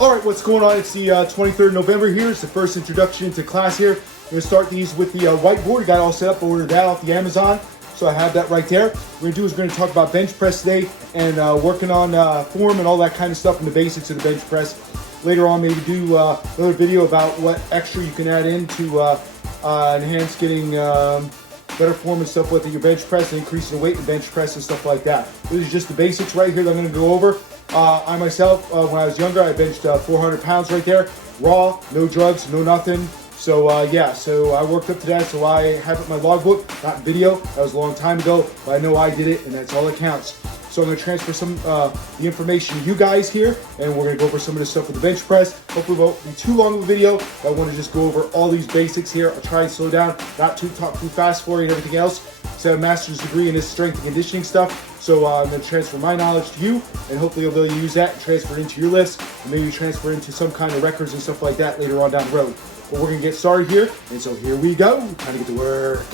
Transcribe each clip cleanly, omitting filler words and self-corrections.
All right, what's going on? It's the 23rd November here. It's the first introduction to class here. I'm going to start these with the whiteboard. Got it all set up. Ordered that off the Amazon. So I have that right there. What we're going to talk about bench press today and working on form and all that kind of stuff and the basics of the bench press. Later on, maybe do another video about what extra you can add in to enhance getting better form and stuff with your bench press and increasing the weight in bench press and stuff like that. This is just the basics right here that I'm going to go over. I myself, when I was younger, I benched 400 pounds right there, raw, no drugs, no nothing. So yeah, so I worked up to that, so I have it in my logbook, not video. That was a long time ago, but I know I did it, and that's all that counts. So I'm going to transfer some the information to you guys here, and we're going to go over some of the stuff with the bench press. Hopefully it won't be too long of a video, but I want to just go over all these basics here. I'll try and slow down, not to talk too fast for you and everything else. So I have a master's degree in this strength and conditioning stuff. So I'm going to transfer my knowledge to you, and hopefully you'll be able to use that and transfer it into your list, and maybe transfer into some kind of records and stuff like that later on down the road. But we're going to get started here, and so here we go. Time to get to work.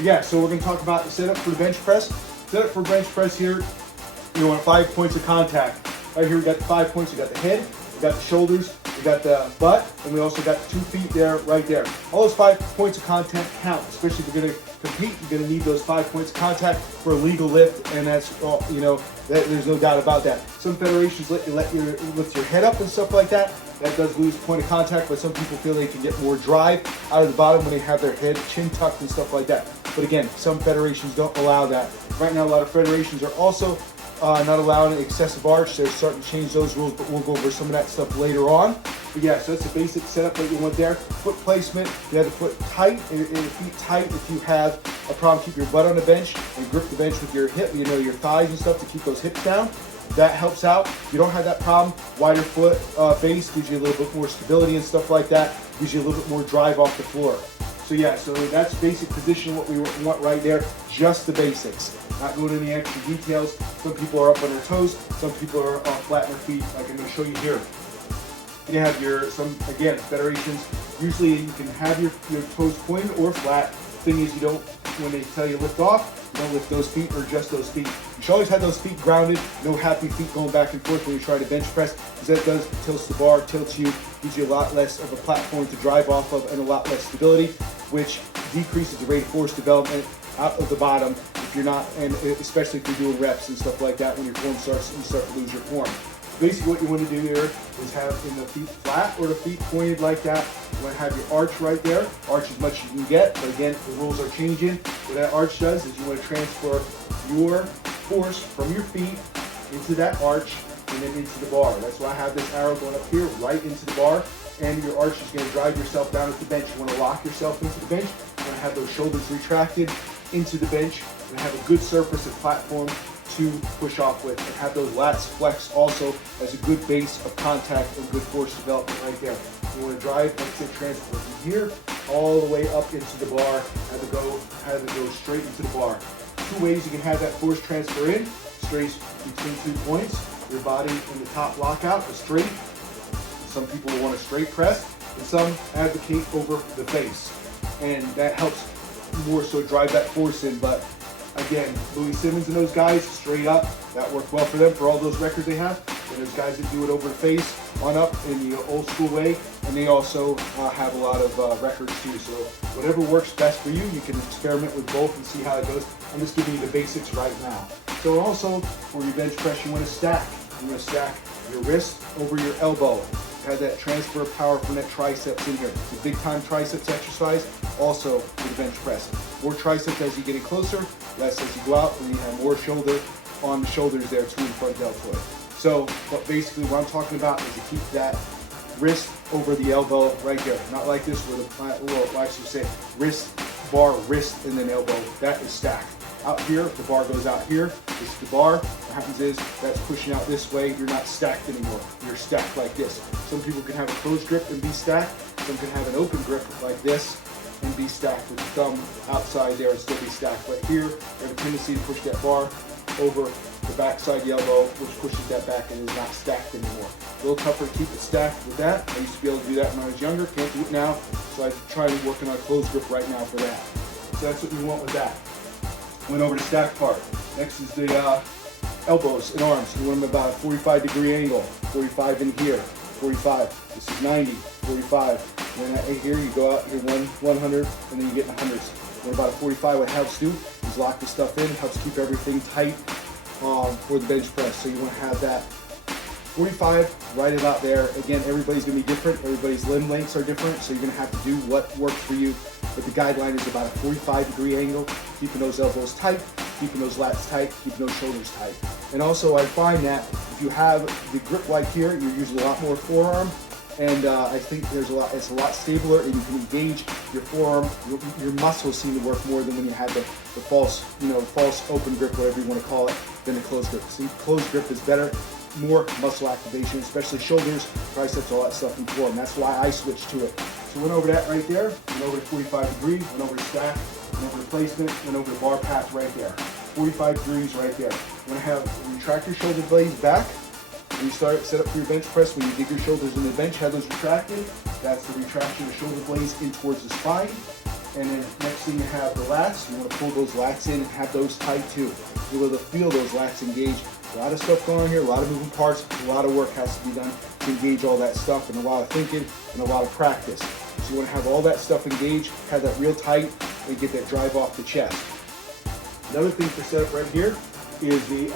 Yeah, so we're going to talk about the setup for the bench press. Setup for bench press here, you want 5 points of contact. Right here we got the 5 points. We got the head, we got the shoulders, we got the butt, and we also got 2 feet there, right there. All those 5 points of contact count, especially if you're going to compete. You're going to need those 5 points of contact for a legal lift, and that's all, you know, there's no doubt about that. Some federations let you lift your head up and stuff like that. That does lose point of contact, but some people feel they can get more drive out of the bottom when they have their head chin tucked and stuff like that. But again, some federations don't allow that. Right now, a lot of federations are also not allowing excessive arch. They're starting to change those rules, but we'll go over some of that stuff later on. But yeah, so that's the basic setup that you want there. Foot placement, you have the foot tight and your feet tight. If you have a problem, keep your butt on the bench and grip the bench with your hip, you know, your thighs and stuff to keep those hips down. That helps out. If you don't have that problem, wider foot base gives you a little bit more stability and stuff like that. Gives you a little bit more drive off the floor. So yeah, so that's basic position, what we want right there. Just the basics. Not going into any extra details. Some people are up on their toes. Some people are flat on their feet, like I'm going to show you here. You have again, federations, usually you can have your toes pointed or flat. Thing is, you don't, when they tell you lift off, you don't lift those feet or just those feet. You should always have those feet grounded, no happy feet going back and forth when you try to bench press, because that does tilts the bar, tilts you, gives you a lot less of a platform to drive off of and a lot less stability, which decreases the rate of force development out of the bottom if you're not, and especially if you're doing reps and stuff like that when your form you start to lose your form. Basically what you want to do here is have in the feet flat or the feet pointed like that. You want to have your arch right there. Arch as much as you can get, but again, the rules are changing. What that arch does is you want to transfer your force from your feet into that arch and then into the bar. That's why I have this arrow going up here right into the bar, and your arch is going to drive yourself down at the bench. You want to lock yourself into the bench. You want to have those shoulders retracted into the bench and have a good surface of platform to push off with, and have those lats flex also as a good base of contact and good force development right there. You want to drive, let's say transfer from here all the way up into the bar, have it go straight into the bar. 2 ways you can have that force transfer in, straight between 2 points, your body in the top lockout, a straight. Some people will want a straight press, and some advocate over the face, and that helps more so drive that force in. But again, Louis Simmons and those guys, straight up, that worked well for them for all those records they have. And there's guys that do it over the face, on up in the old school way, and they also have a lot of records too. So whatever works best for you, you can experiment with both and see how it goes. I'm just giving you the basics right now. So also, for your bench press, you want to stack. You want to stack your wrist over your elbow. Have that transfer of power from that triceps in here. It's a big time triceps exercise also for the bench press. More triceps as you get it closer, less as you go out, and you have more shoulder on the shoulders there to the front deltoid. So, but basically what I'm talking about is to keep that wrist over the elbow right there. Not like this where I should say wrist, bar, wrist, and then elbow. That is stacked. Out here, the bar goes out here. This is the bar. What happens is that's pushing out this way. You're not stacked anymore. You're stacked like this. Some people can have a closed grip and be stacked. Some can have an open grip like this and be stacked with the thumb outside there and still be stacked. But here, you have a tendency to push that bar over the backside of the elbow, which pushes that back and is not stacked anymore. A little tougher to keep it stacked with that. I used to be able to do that when I was younger. Can't do it now. So I try to work on a closed grip right now for that. So that's what we want with that. Went over the stack part. Next is the elbows and arms. You want them about a 45-degree angle, 45 in here. 45. This is 90, 45. And then here you go out, you're 100, and then you get in the hundreds. What about a 45? What it helps do is lock the stuff in, helps keep everything tight for the bench press. So you want to have that 45 right about there. Again, everybody's going to be different. Everybody's limb lengths are different, so you're going to have to do what works for you. But the guideline is about a 45-degree angle, keeping those elbows tight, keeping those lats tight, keeping those shoulders tight. And also I find that if you have the grip like here, you're using a lot more forearm, and I think it's a lot stabler, and you can engage your forearm, your muscles seem to work more than when you have the false, false open grip, whatever you want to call it, than a closed grip. See, closed grip is better, more muscle activation, especially shoulders, triceps, all that stuff in forearm. That's why I switched to it. So went over that right there, went over to 45 degree, went over to stack, went over to placement, went over to bar path right there. 45 degrees right there. You want to have retract your shoulder blades back. When you set up for your bench press, when you dig your shoulders in the bench, have those retracted. That's the retraction of the shoulder blades in towards the spine. And then next thing you have the lats. You want to pull those lats in and have those tight too. You're able to feel those lats engage. A lot of stuff going on here, a lot of moving parts, a lot of work has to be done to engage all that stuff, and a lot of thinking and a lot of practice. So you want to have all that stuff engaged, have that real tight, and get that drive off the chest. Another thing for setup right here is the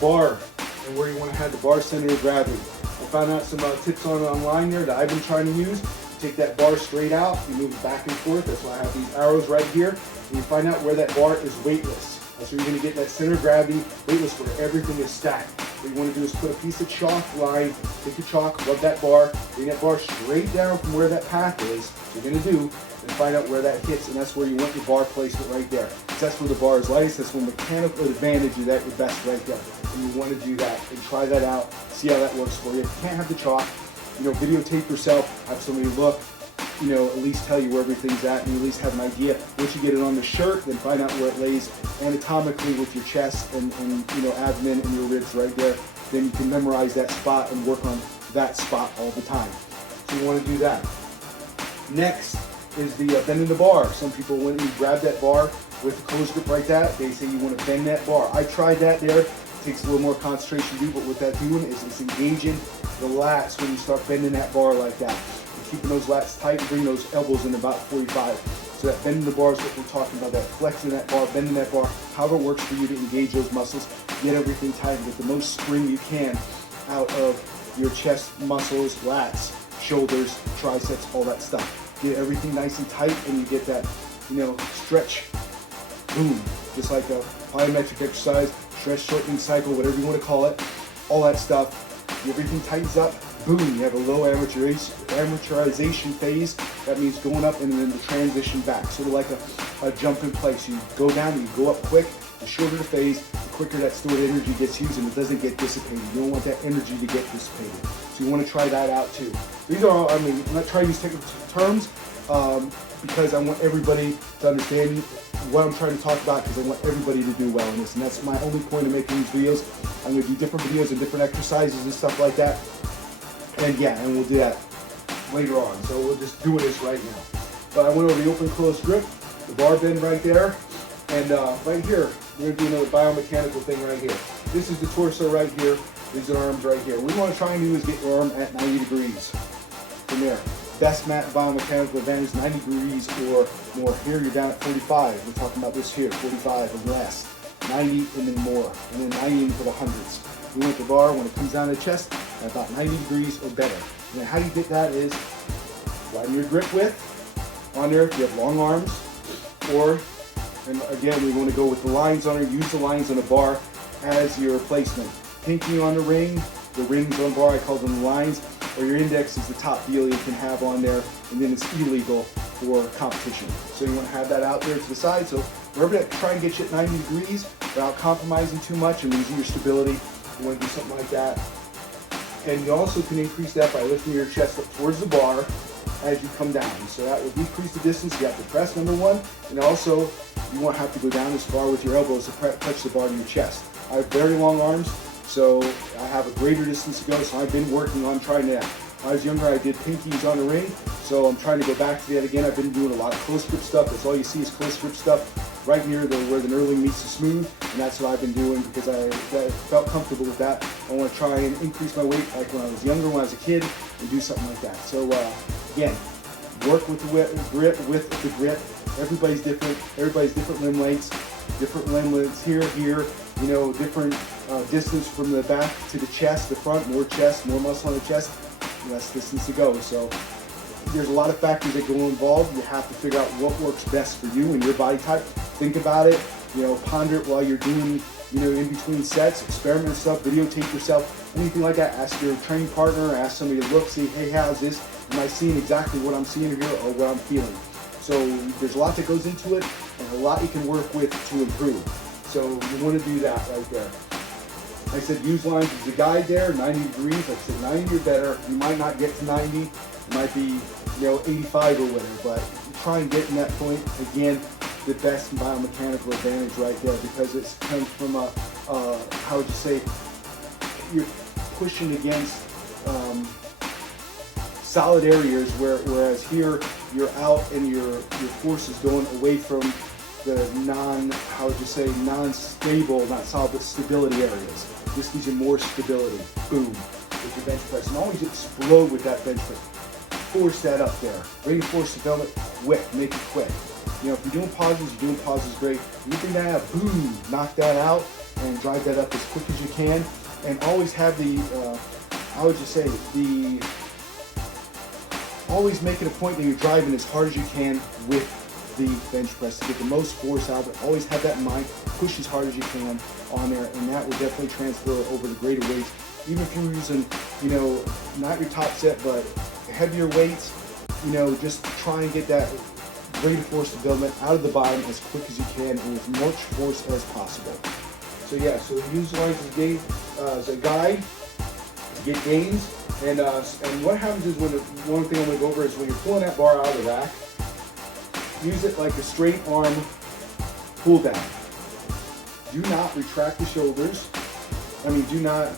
bar, and where you want to have the bar center of gravity. I found out some tips online there that I've been trying to use. You take that bar straight out, you move it back and forth. That's why I have these arrows right here, and you find out where that bar is weightless. So you're going to get that center of gravity weightless where everything is stacked. What you want to do is put a piece of chalk line, take your chalk, rub that bar, bring that bar straight down from where that path is, what you're going to do, and find out where that hits, and that's where you want your bar placement right there. That's where the bar is lightest, that's where mechanical advantage is at your best right there. And you want to do that and try that out, see how that works for you. If you can't have the chalk, videotape yourself, have somebody look, at least tell you where everything's at, and you at least have an idea. Once you get it on the shirt, then find out where it lays anatomically with your chest and abdomen and your ribs right there. Then you can memorize that spot and work on that spot all the time. So you want to do that. Next is the bending the bar. Some people, when you grab that bar with the closed grip like that, they say you want to bend that bar. I tried that there. It takes a little more concentration to do, but what that's doing is it's engaging the lats when you start bending that bar like that. Keeping those lats tight and bring those elbows in about 45. So that bending the bar is what we're talking about, that flexing that bar, bending that bar, however it works for you to engage those muscles, get everything tight, and get the most spring you can out of your chest muscles, lats, shoulders, triceps, all that stuff. Get everything nice and tight, and you get that, stretch, boom, just like a plyometric exercise, stretch shortening cycle, whatever you want to call it, all that stuff. Everything tightens up. Boom, you have a low amortization phase. That means going up and then the transition back. Sort of like a jump in place. You go down, you go up quick. The shorter the phase, the quicker that stored energy gets used and it doesn't get dissipated. You don't want that energy to get dissipated. So you want to try that out too. These are all, I'm not trying to use technical terms because I want everybody to understand what I'm trying to talk about, because I want everybody to do well in this. And that's my only point of making these videos. I'm going to do different videos and different exercises and stuff like that. And we'll do that later on. So we'll just do this right now. But I went over the open closed grip, the bar bend right there, and right here, we're going to do another biomechanical thing right here. This is the torso right here. These are arms right here. What we want to try and do is get your arm at 90 degrees from there. Best biomechanical advantage, 90 degrees or more. Here you're down at 45. We're talking about this here, 45 or less. 90 and then more, and then 90 into the hundreds. We want the bar, when it comes down to the chest, at about 90 degrees or better. And then how you get that is widen your grip width on there if you have long arms, or, and again, we want to go with the lines on it. Use the lines on the bar as your placement. Pinky on the rings on bar, I call them lines, or your index is the top deal you can have on there, and then it's illegal for competition. So you want to have that out there to the side. So remember to try and get you at 90 degrees without compromising too much and losing your stability. You want to do something like that. And you also can increase that by lifting your chest up towards the bar as you come down. So that will decrease the distance you have to press, number one, and also you won't have to go down as far with your elbows to touch the bar to your chest. I have very long arms, so I have a greater distance to go, so I've been working on trying that. When I was younger, I did pinkies on the ring, so I'm trying to go back to that again. I've been doing a lot of close grip stuff. That's all you see is close grip stuff. right near where the knurling meets the smooth, and that's what I've been doing because I felt comfortable with that. I want to try and increase my weight like when I was younger, when I was a kid, and do something like that. So again, work with the grip, Everybody's different. Everybody's different limb lengths. Different limb lengths here. You know, different distance from the back to the chest, the front. More chest, more muscle on the chest, less distance to go. So there's a lot of factors that go involved. You have to figure out what works best for you and your body type. Think about it. You know, ponder it while you're doing, you know, in between sets. Experiment with stuff. Videotape yourself. Anything like that. Ask your training partner. Ask somebody to look. See, hey, how's this? Am I seeing exactly what I'm seeing here or what I'm feeling? So there's a lot that goes into it and a lot you can work with to improve. So you want to do that right there. Like I said, use lines as a guide there, 90 degrees. Like I said, 90 or better. You might not get to 90. It might be, you know, 85 or whatever, but try and get in that point. Again, the best biomechanical advantage right there because it comes from a, how would you say, you're pushing against solid areas, whereas here you're out and your force is going away from the non-stable, not solid, but stability areas. This gives you more stability. Boom, with your bench press. And always explode with that bench press. Force that up there. Ready to force development, quick, make it quick. You know, if you're doing pauses great. Anything that, boom, knock that out and drive that up as quick as you can. And always have always make it a point that you're driving as hard as you can with the bench press to get the most force out of it. Always have that in mind. Push as hard as you can on there, and that will definitely transfer over to greater weights. Even if you're using, you know, not your top set, but heavier weights, you know, just try and get that greater force development out of the bottom as quick as you can and with as much force as possible. So yeah, so use lines as a guide to get gains. And what happens is one thing I'm going to go over is when you're pulling that bar out of the rack, use it like a straight arm pull down. Do not retract the shoulders. Do not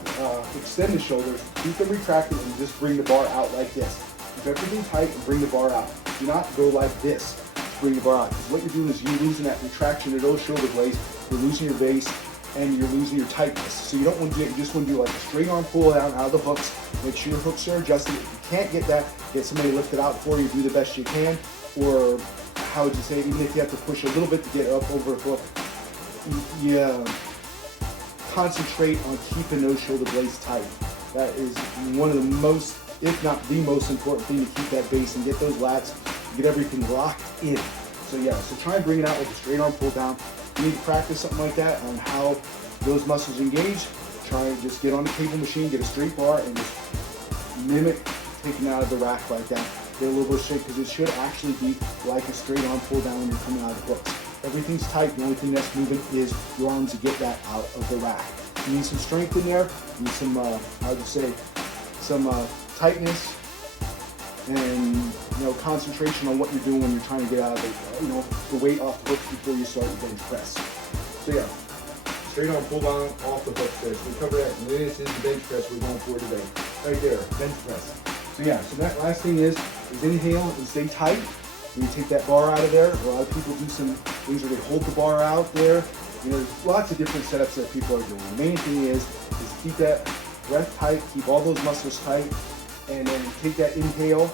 extend the shoulders. Keep them retracted and just bring the bar out like this. Keep everything tight and bring the bar out. Do not go like this to bring the bar out. Because what you're doing is you're losing that retraction of those shoulder blades. You're losing your base and you're losing your tightness. So you don't want to do it. You just want to do like a straight arm pull down out of the hooks. Make sure your hooks are adjusted. If you can't get that, get somebody to lift it out for you. Do the best you can. Or how would you say it? Even if you have to push a little bit to get up over a hook, concentrate on keeping those shoulder blades tight. That is one of the most, if not the most important thing to keep that base and get those lats, get everything locked in. So yeah, so try and bring it out with a straight arm pull down. You need to practice something like that on how those muscles engage. Try and just get on the cable machine, get a straight bar, and just mimic taking out of the rack like that. Get a little bit straight because it should actually be like a straight arm pull down when you're coming out of the hooks. Everything's tight. The only thing that's moving is your arms to get that out of the rack. You need some strength in there. You need some, some tightness and concentration on what you're doing when you're trying to get out of the weight off the hooks before you start your bench press. So yeah, straight arm pull down off the hooks there. So we cover that. And this is the bench press we're going for today. Right there, bench press. So yeah, so that last thing is inhale and stay tight. When you take that bar out of there, a lot of people do some things where they hold the bar out there. There's lots of different setups that people are doing. The main thing is keep that breath tight, keep all those muscles tight, and then take that inhale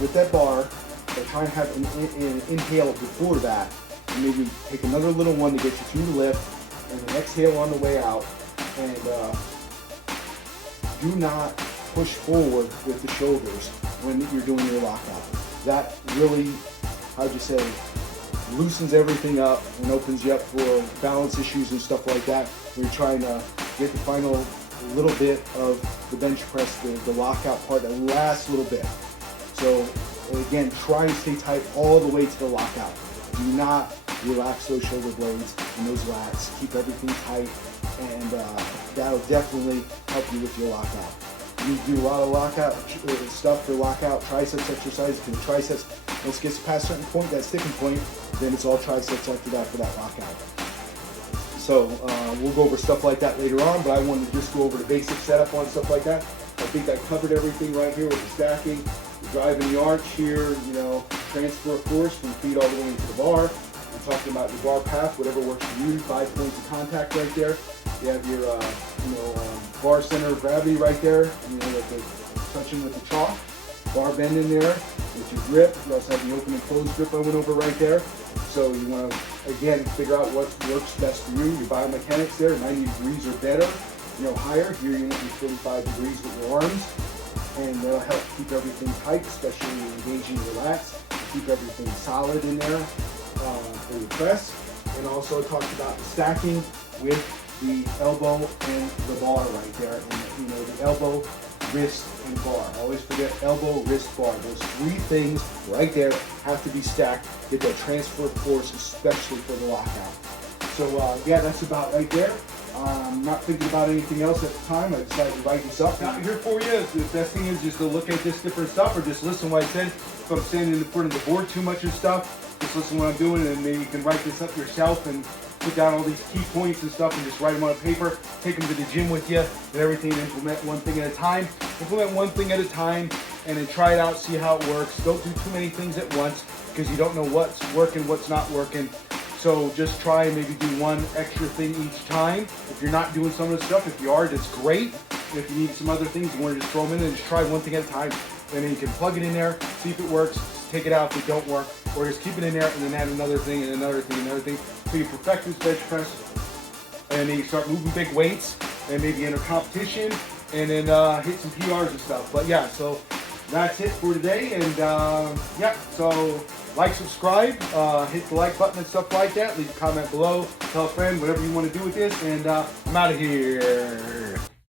with that bar, but try and have an inhale before that, and maybe take another little one to get you through the lift, and an exhale on the way out, and do not push forward with the shoulders when you're doing your lockout. That really, loosens everything up and opens you up for balance issues and stuff like that when you're trying to get the final little bit of the bench press, the lockout part, that last little bit. So again, try and stay tight all the way to the lockout. Do not relax those shoulder blades and those lats. Keep everything tight, and that'll definitely help you with your lockout. You do a lot of lockout stuff for lockout triceps exercises, because the triceps, once it gets past a certain point, that sticking point, then it's all triceps after that for that lockout. So we'll go over stuff like that later on, but I wanted to just go over the basic setup on stuff like that. I think I covered everything right here with the stacking, the driving the arch here, transfer of force from feet all the way into the bar, the talking about your bar path, whatever works for you. 5 points of contact right there. You have your bar center of gravity right there, like the touching with the chalk. Bar bend in there with your grip. You also have the open and closed grip I went over right there. So you want to, again, figure out what works best for you. Your biomechanics there, 90 degrees or better. Higher. Here you want to be 45 degrees with your arms. And that'll help keep everything tight, especially engaging your lats. Keep everything solid in there for your press. And also talked about the stacking with the elbow and the bar right there. And the elbow, wrist, and bar. Always forget elbow, wrist, bar. Those 3 things right there have to be stacked. Get that transfer of force, especially for the lockout. So yeah, that's about right there. I'm not thinking about anything else at the time. I decided to write this up. Not here for you. The best thing is just to look at this different stuff or just listen to what I said. If I'm standing in front of the board too much and stuff, just listen to what I'm doing, and maybe you can write this up yourself and put down all these key points and stuff and just write them on paper. Take them to the gym with you and everything, and implement one thing at a time. Implement one thing at a time and then try it out, see how it works. Don't do too many things at once because you don't know what's working, what's not working. So just try and maybe do one extra thing each time. If you're not doing some of the stuff, if you are, that's great. If you need some other things, you want to just throw them in and just try one thing at a time. And then you can plug it in there, see if it works, take it out if it don't work, or just keep it in there and then add another thing and another thing and another thing. So you perfect this bench press, and then you start moving big weights and maybe enter competition and then hit some PRs and stuff. But yeah, so that's it for today. And yeah, so like, subscribe, hit the like button and stuff like that. Leave a comment below, tell a friend, whatever you want to do with this, and I'm out of here.